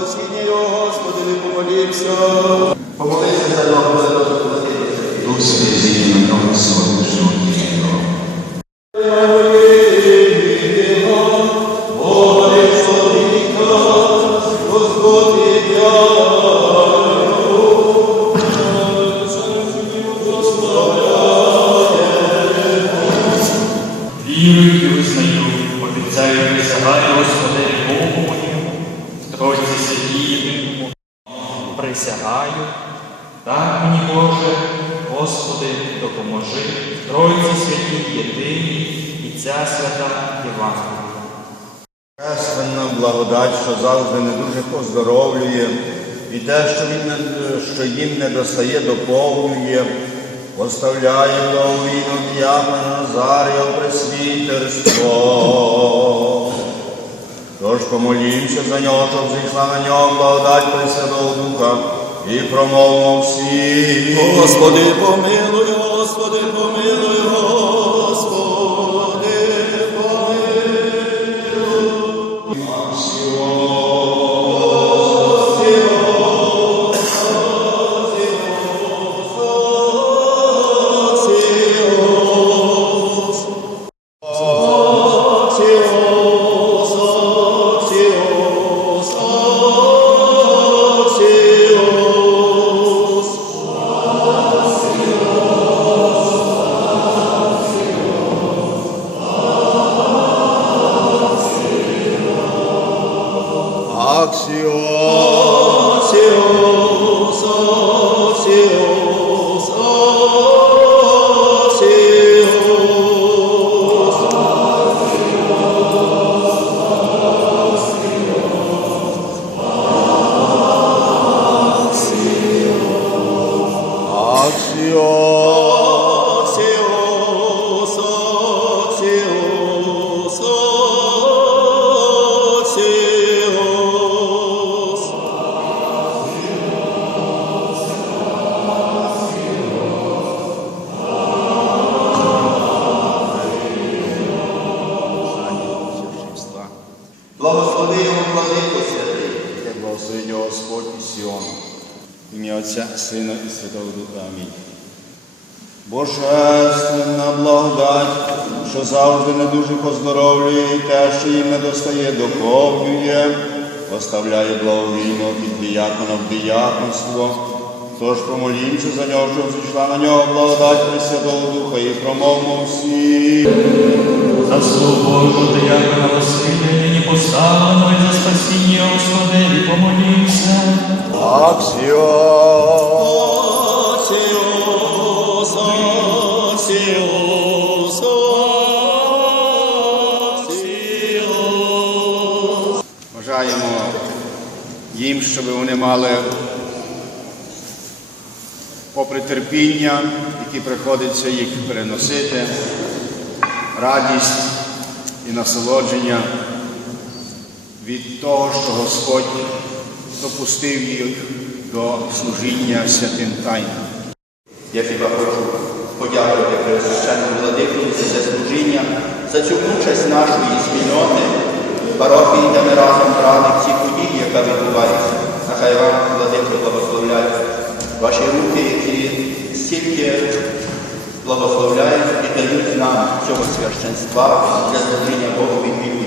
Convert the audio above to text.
спасіння його, Господи, не помолімся. Помолися за нього, Господи, Дух Святий на нього Присягаю, так мені Боже, Господи, допоможи, Тройці святій єдиній і ця свята Євангелія. Божественна благодать, що завжди не дуже поздоровлює, і те, що, він що їм не достає, доповнює, поставляє благовійно діякона Назарія пресвітерство. Тож помолімося за нього, щоб зійшла на нього благодать Пресвятого Духа і промовимо всі. Господи, помилуй, Господи, помилуй, святий. Благословить Господь і Сіон. Ім'я Отця, Сина і Святого Духа. Амінь. Божественна благодать, що завжди не дуже поздоровлює і те, що їм не достає, доповнює, оставляє благовійно від диякона в дияконство. Тож помолімося за нього, щоб зійшла на нього благодать Пресвятого Духа і промовмо всі. За слово Божу диякона Василя, нині поставлено і за спасіння Господи, і помолімся. Аксіо. Бажаємо їм, щоб вони мали, попри терпіння, які приходиться їх переносити, радість і насолодження від того, що Господь допустив їх до служіння святим тайнам. Я хіба хочу подякувати Преосвященному владику за служіння, за цю участь нашої спільноти, парохії, де ми разом брали в події, яка відбувається. Нехай вам, владико, благословляють ваші руки, які стільки благословляють і дають нам цього священства для служіння Богу від людям.